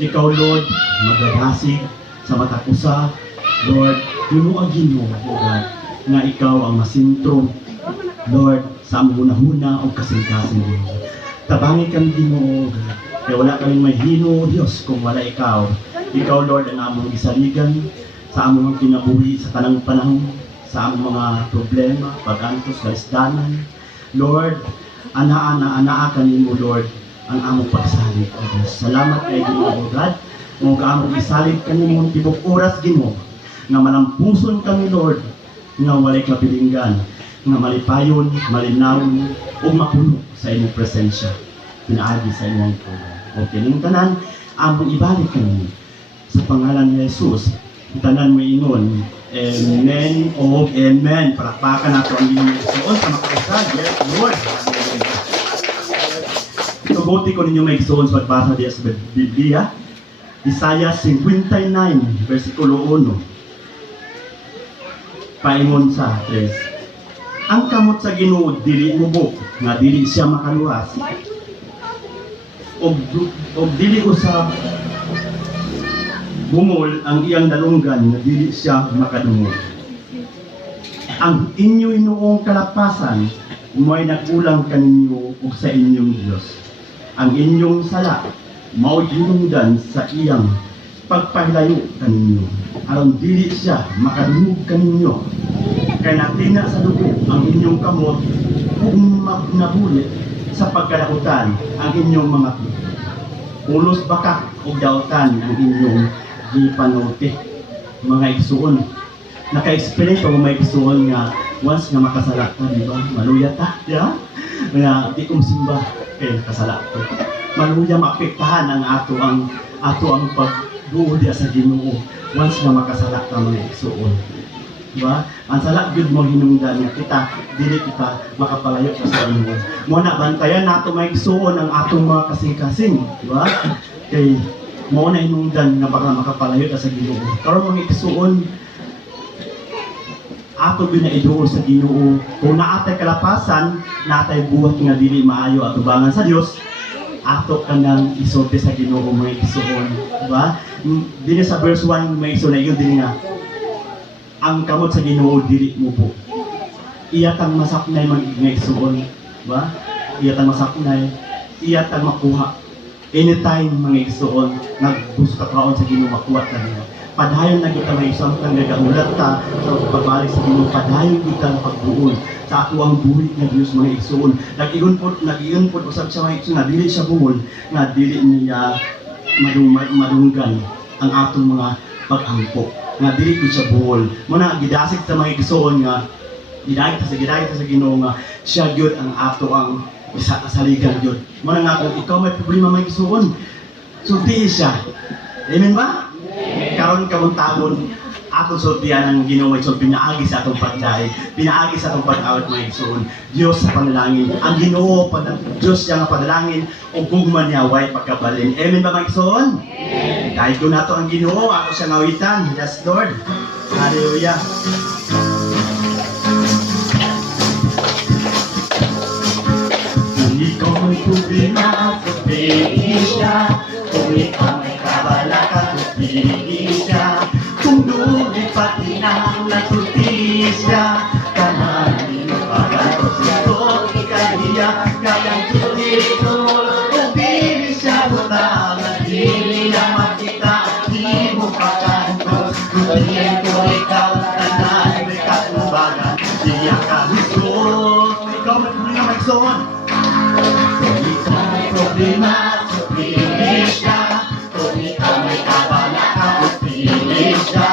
Ikaw, Lord, magdadasig sa mata ko sa, Lord, hinuagin mo, O God, nga ikaw ang masintro, Lord, sa among hunahuna o kasing-kasing mo. Tabangi kami din mo, O God, kaya wala kaming may hino, Diyos, kung wala ikaw. Ikaw, Lord, ang among isaligan sa among kinabuhi sa tanang panahon, sa among mga problema, pag-antos, kaisdanan. Lord, ana-ana kanin mo, Lord, ang among pagsalig, O Diyos. Salamat kay Ginoo, O God, mo among isalig kanimo tibok oras, Ginoo, nga malampuson kami, Lord, nga walay kapilinggan, nga malipayon, malinawon, o mapuno sa inyong presensya. Pinaagi sa inyong tulong. O kining tanan, among ibalik kami sa pangalan ni Jesus. Tanan mo ingon, Amen o Amen. Palakpakan nato ang inyong igsoon sa makaisag. Yes, Lord. Itubuti ko ninyo may igsoon sa pagbasa diya sa Biblia. Isaiah 59, versikulo 1. Paingon sa 3. Ang kamot sa Ginoo dili mubok, nga dili siya makaluwas. Og dili usab bungol ang iyang dalunggan, nga dili siya makadungol. Ang inyo inuong kalapasan mo'y nagulang kaninyo ug sa inyong Dios. Ang inyong sala mao hinungdan sa iyang pagpahilayo kaninyo. Aron dili siya makadungog kaninyo. Kay natina sa dugo ang inyong kamot ug nabulit sa pagkalautan ang inyong mga ulos bakak ug dautan ang inyong gipanuti. Mga igsuon, naka-explain pa mga igsuon nga once nga makasala ka, di ba? Maluya ta, ya? Nga di kong simba kay nakasala ko. Maluya maapektahan ang ato ang pagduol diya sa Ginoo once nga makasala ka, mga igsuon. Diba? Ang sala gyud mo hinungdan nga kita dili kita makapalayo sa Ginoo. Mo na bantayan nato may igsuon ang atong mga kasing-kasing, diba? Kay mo na hinungdan nga baka makapalayo sa Ginoo. Karon mga igsuon ato binaiduol sa Ginoo. Kung naatay kalapasan, natay buhat nga dili maayo atubangan sa Dios, ato kanang isulti sa Ginoo mga igsuon, diba? Dili sa verse 1 may igsuon na yun dili nga ang kamot sa Ginoo dili mo po. Iyatang masaknay mag-igsuon, ba? Iyatang masaknay, iyatang makuha. Anytime mga igsuon, nagbusta kaon sa Ginoo makuha kanila. Padayon na kita may isang kang gagaulat ta sa pagbalik sa Ginoo, padayon kita pagbuol sa ato ang buhi nga Dios mga igsuon. Nag-iyon po usab siya mga igsuon nga dili siya bungol, nga dili niya madunggan ang atong mga pag-angkop. Nga dili ko siya buhol. Muna gidasig sa mga igsuon nga gidayta sa Ginoo nga siya gyud ang ato ang saligan gyud. Muna nga kung ikaw may problema may igsuon, sulti siya. Amen ba? Karon kabuntagon ato sultian ang Ginoo may pinaagi sa atong pagdaig, pinaagi sa atong pag-awat mga igsuon. Dios sa panalangin. Ang Ginoo Dios siya nga panalangin ug gugma niya way pagkabalin. Amen ba mga igsuon? Kahit doon nato ang Ginoo, ako siya ngawitan. Yes, Lord. Hallelujah. Kung ikaw may problema, pagpili siya. Kung ikaw may kabala ka, pagpili siya. Kung doon pati na nagsulti siya, kananin mo pagkatos ito, ikahiya, kayang sulito. Pagpili siya, butang at hili na makita, di mo pagkantos. Kulihin ko ikaw, tanan, may katubagan, diya ka gusto. Ikaw may problema, may son. Kung ikaw may problema, pagpili siya. Kung ikaw may kabala ka, pagpili siya.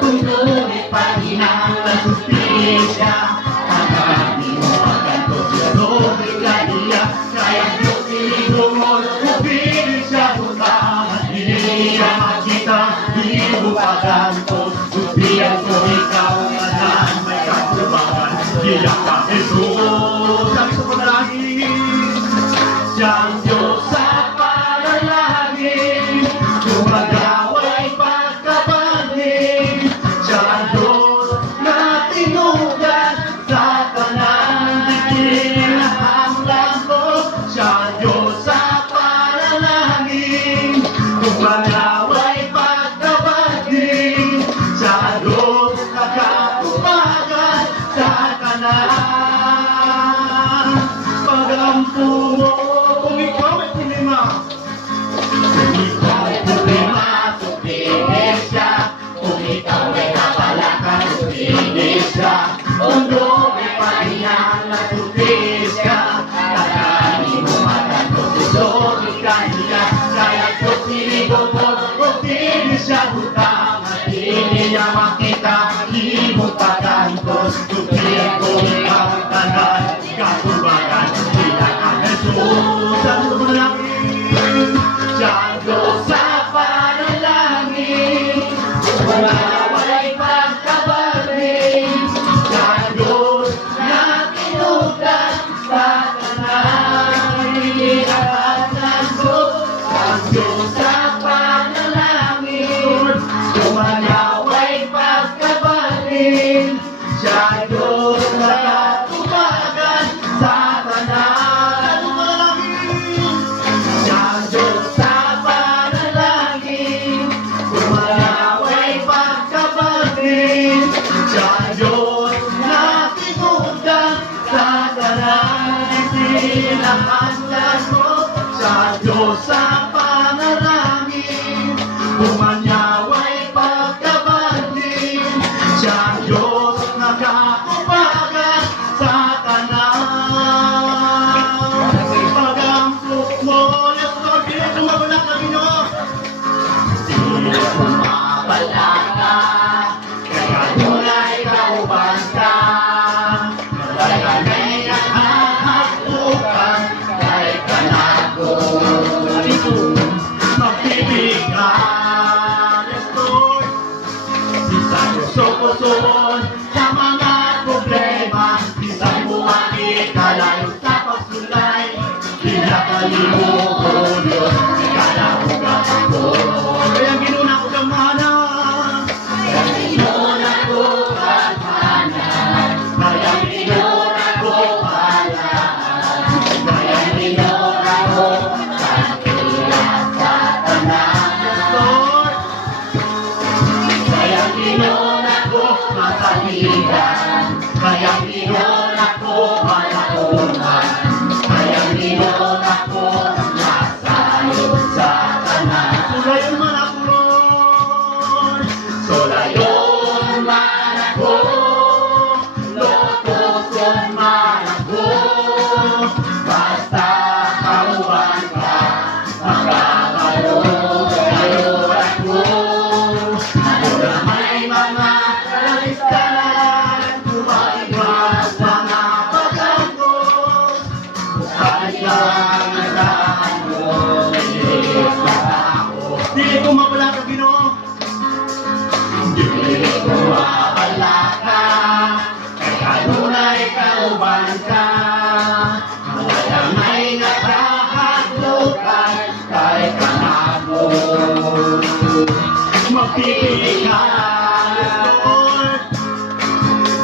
Kung doon pati na nagsulti siya, kananin mo pagkantos ito, ikahiya, kayang sulito mo. Pagkantos, subiyan ko ikaw na may katubagan, diya ka Jesus. Sabi sa panalangin, siyang Diyos sa panalangin, gumagaway pagkabaling, siyang Diyos na tinugan sa tanang dikin na hanglan ko, siyang Diyos sa panalangin, gumagaway Sumanaway pagkabati sa Diyos na katupagan sa kanan. Pagampo mo kung ikaw ay problema. Kung ikaw ay problema, supilis siya. Kung ikaw ay kapalakan, supilis siya. Mundo may pahinga na supilis ka. Kakanin mo matanto, susuri ka niya. Kaya ko sinigopot, supilis siya. Hutang at hindi niya makita. Hindi mo patantos, supilis ko ikaw ang tanan. Katubagan, sila ka Jesus. Ang panalangin, siyang Diyos sa panalangin. Sumanaway pagkabaling, siyang Diyos na tinutang sa kanan. Inilahat ng Diyos, ang Diyos sa panalangin. Sumanaway pagkabaling, siyang Diyos na katubagan sa kanan. Siyang Diyos sa panalangin. Sumanaway pagkabaling, siyang Diyos na tinutang sa kanan. Inilahat mo sa Diyos sa panalangin. Kumanyaway pagkabaling, siyang Diyos na katupagan sa kanan. Pag-ampok mo, yes Lord, pilit tumabalak na Ginoo. Pilit tumabalak ka, kaya tunay kauban ka. Malaganay at hahatukan, kay kanago. Magbibigan, yes Lord. Bisan kusok-kusok sa mga problema, bisan mo ang ikalayo sa pagsulay. Pinakalimutan Diyos, ikalahugan ko. Kaya ginuna ko kamana, kaya ginuna ko kamana, kaya ginuna ko palaan, kaya ginuna ko kantila sa tanan. Yes Lord, kaya ginuna ko masaligan, kaya ginuna ko malaunan, kaya ginuna ko masayo sa kanan. Sulayon man ako, Lord. Sulayon man ako, lotoson man ako. Basta kauban ka, magkakaroon kayo ako. Ano na may mga kalistanan, tumaiwas mga pagkakos. Sayang ang daan mo, ilis na ako. Dili ko mabala ka, Ginoo. Dili ko mabala ka, kaya tunay kauban ka. Malamay na kahatukan, kay kanago. Magpipili ka, Lord.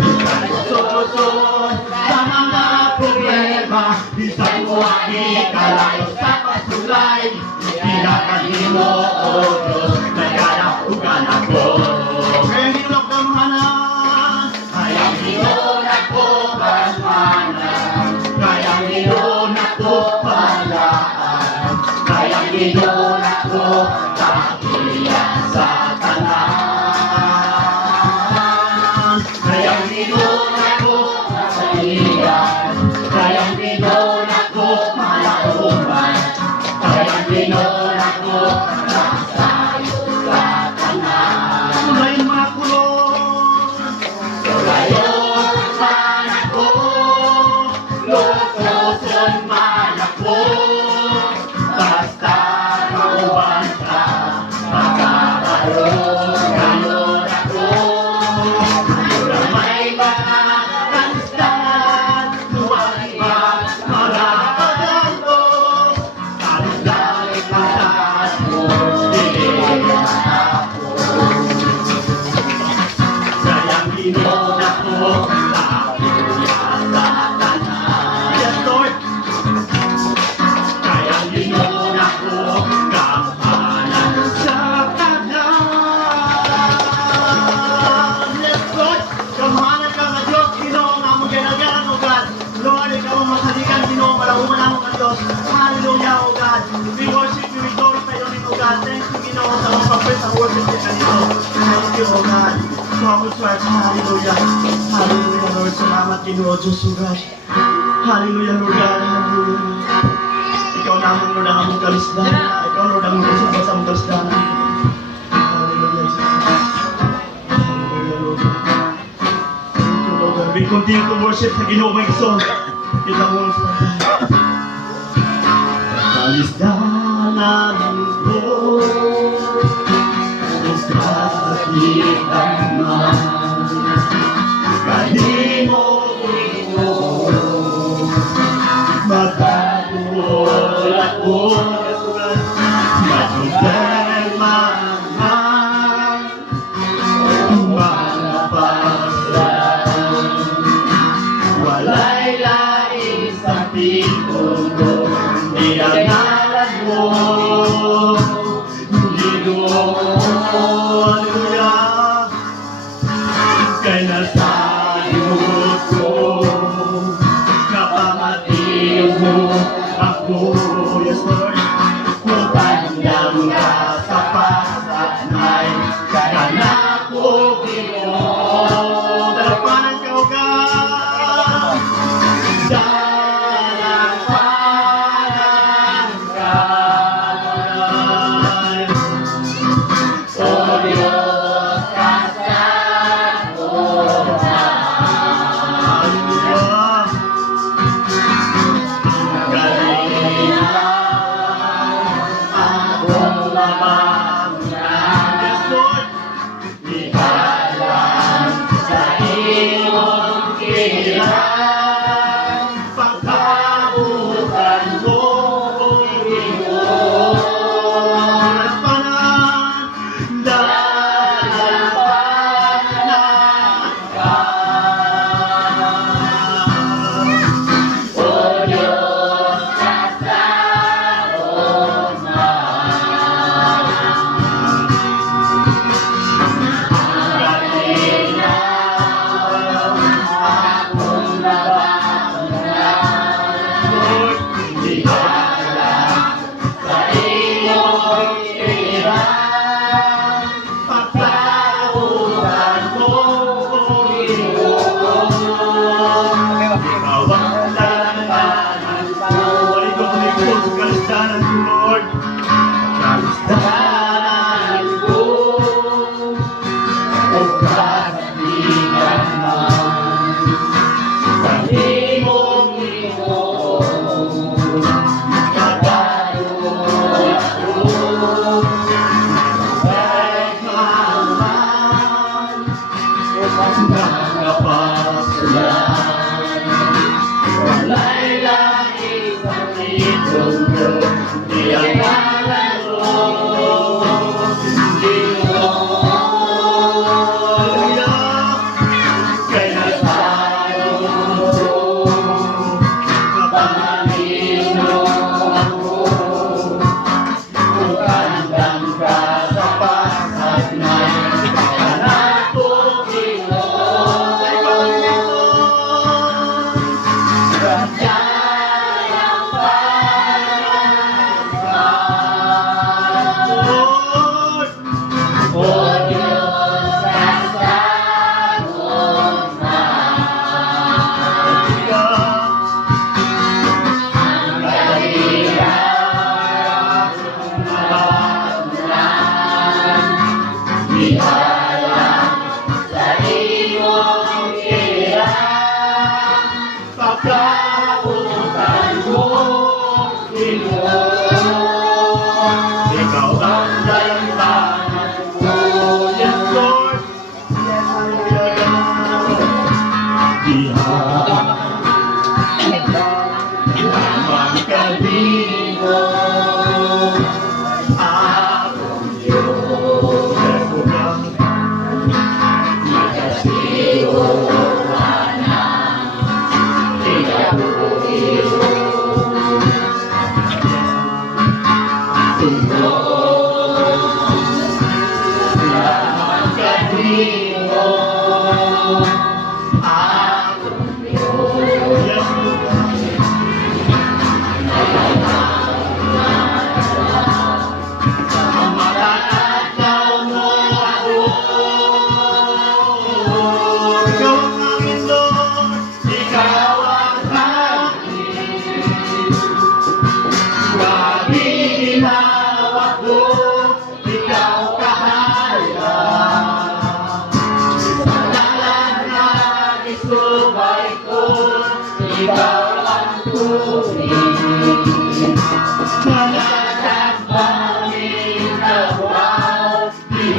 Bisan kusok-kusok sa mga problema, bisan mo ang ikalayo sa pasulay. Pinakalimo, O Diyos, nagkalahugan ako. Kaya ginulak ng hanan, kaya ginulak ko kasmanan, kaya ginulak ko palaan, kaya ginulak ko kakiyan sa kanan. Kaya ginulak ko kasaligan, kaya ginulak ko malauman, kaya ginulak ko masayo sa kanan. Sulayin man ako, Lord. Sulayon man ako, lotoson man ako. Basta kauban ka, magkakaroon ka God. Thank you, Ginoo, sa mga papel sa worship niya kanino. Thank you, oh God. Promise words. Hallelujah. Hallelujah, Lord. Salamat, Ginoo, Diyos, oh God. Hallelujah, Lord God. Hallelujah. Ikaw naman, Lord, ang among kalisdahan. Ikaw, Lord, ang magkasabot sa among kalisdahan. Hallelujah, Jesus. Hallelujah, Lord God. Thank you, Lord God. We continue to worship sa Ginoo, may gusto. Kita mo sa pagkain. Kalisdahan ko, sakit naman, kanino ko, magkatulad ako, matutema man, malapaslan, walay laing sa pikon ko, di ang ngalan mo, Hallelujah. Kay nasayot ko, kapamatiw mo ako, yes Lord. Kung pandang ka sa pasanay, kanak ko Ginoo. Dalapanan ka o God. Dalapanan ka.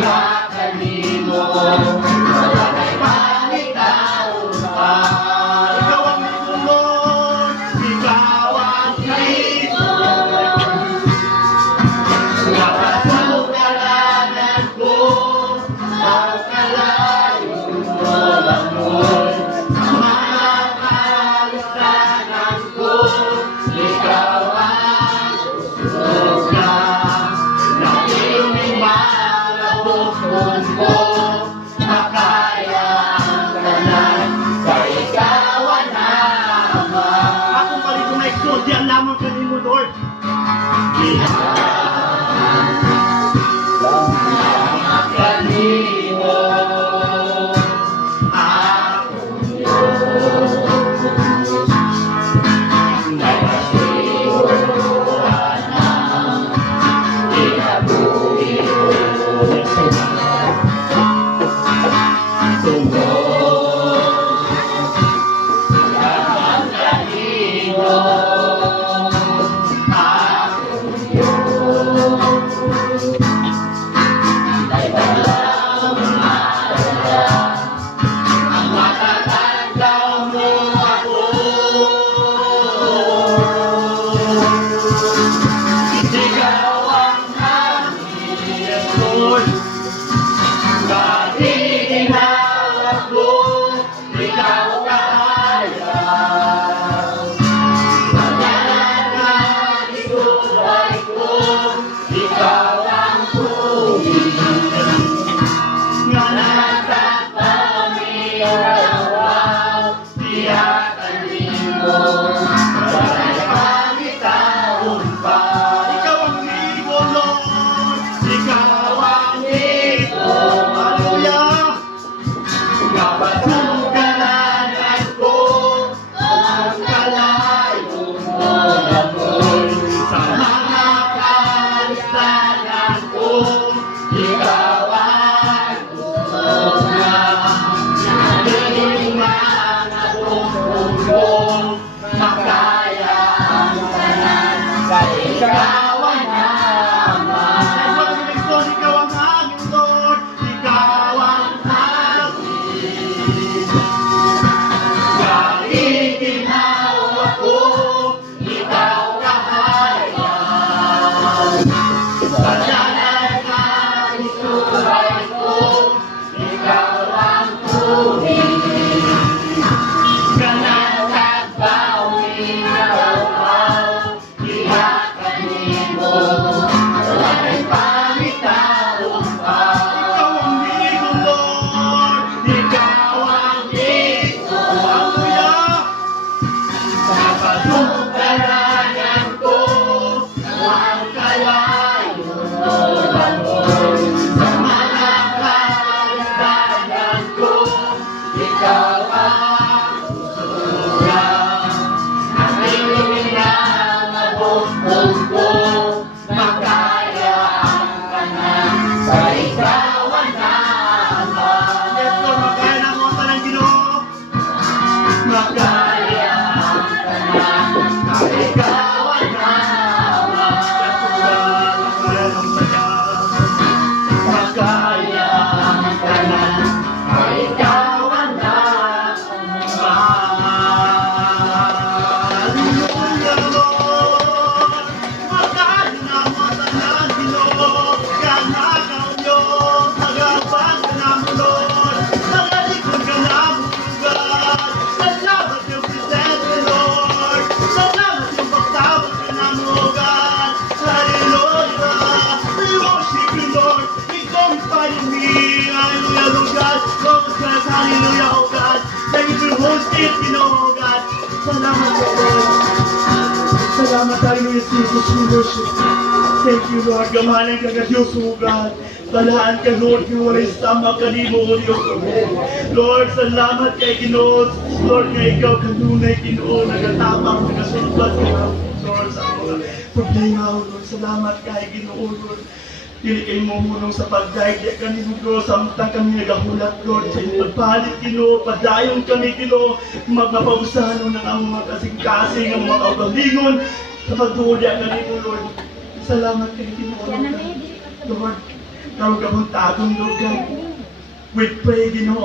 kanimo, wala kay pangitaon pa. Ikaw ang Lord, ikaw ang Kristo. Nakasugalanan ko, ang kalayo mo lamon. Sa mga kalistanan ko, ikaw ang suga. Nakiling malabukon ko, makaya ang kanan, kay ikaw ang naman. Akong palito na eksodyan lamang kanimo, Lord. Kanimo, akong Diyos. Nagasiluhan ang kinabuhi ko. Tungkol ang kanimo, akong Diyos. Ay walang maalala, ang matatandaw mo ako. Ikaw ang aming Lord, kahihinala ko, ikaw kaya. Pagdalang isuway ko, ikaw ang tubig. Nga nagkapamilaraw, tiyakan mo, wala'y pangitaon pa. Ikaw ang ligo, Lord, ikaw ang ligo. Hallelujah! Napasugalanan ko, ang kalayo mo lamon. Sa mga kalistanan ko, ikaw ang suga. Nakiling malabukon ko, makaya ang kanan, kay ikaw ang naman. Ikaw ang aking Lord, ikaw ang aking. Kahihinawa ko, ikaw kahayan. Pagdalang ka isuway ko, ikaw ang tubig. Ganang tagbawi na raw, tiyakan mo, wala kay pangitaon pa. Ikaw ang ligo, Lord, ikaw ang ligo. Hallelujah! Napasugalanan ko, ang kalayo mo lamon. Sa mga kalistanan ko, ikaw ang suga. Nakiling malabukon ko, makaya ang kanan, kay ikaw ang naman. Yes, Lord, makaya na mo ng Ginoo. Makaya ang kanan, kay ikaw ang naman. Yes, Lord, makaya ng kanan. Makaya ang kanan, kay ikaw ang naman. Hallelujah, Lord. Makaya na mo ng Ginoo. Kanakaw niyo, tagapan ka namin, Lord. Nagalikod ka namin, God. Salamat yung presensya, Lord. Salamat yung pagtawag ka namin, God. Hallelujah. We worship you, Lord. We glorify you, hallelujah, Lord God. Lord God, hallelujah, oh God. Thank you for hosting, oh God. Salamat, Lord. Salamat tayo, Jesus, we worship you. Thank you, Lord. Gamalan ka ka, Diyos, oh God. Balaan ka, Lord, kung wala'y sama kanimo, oh Diyos, oh God. Lord, salamat kay Ginoo. Lord, kay ikaw kanunay, Ginoo, nagatapang, nagasulbat ka, Lord, sa mga problema, oh Lord. Salamat kay Ginoo, Lord. Dili kay mo munong sa pagdaig, di kanimo, Lord, samtang kami nagahulat, Lord, sa iyong pagpalit, Ginoo, padayon kami, Ginoo, magmapausahan ng ang mga kasing-kasing, ang mga kaugalingon, sa pagdulya kanimo, Lord. Salamat kay Ginoo, Lord. karon kabuntagong dugay. We pray, Ginoo,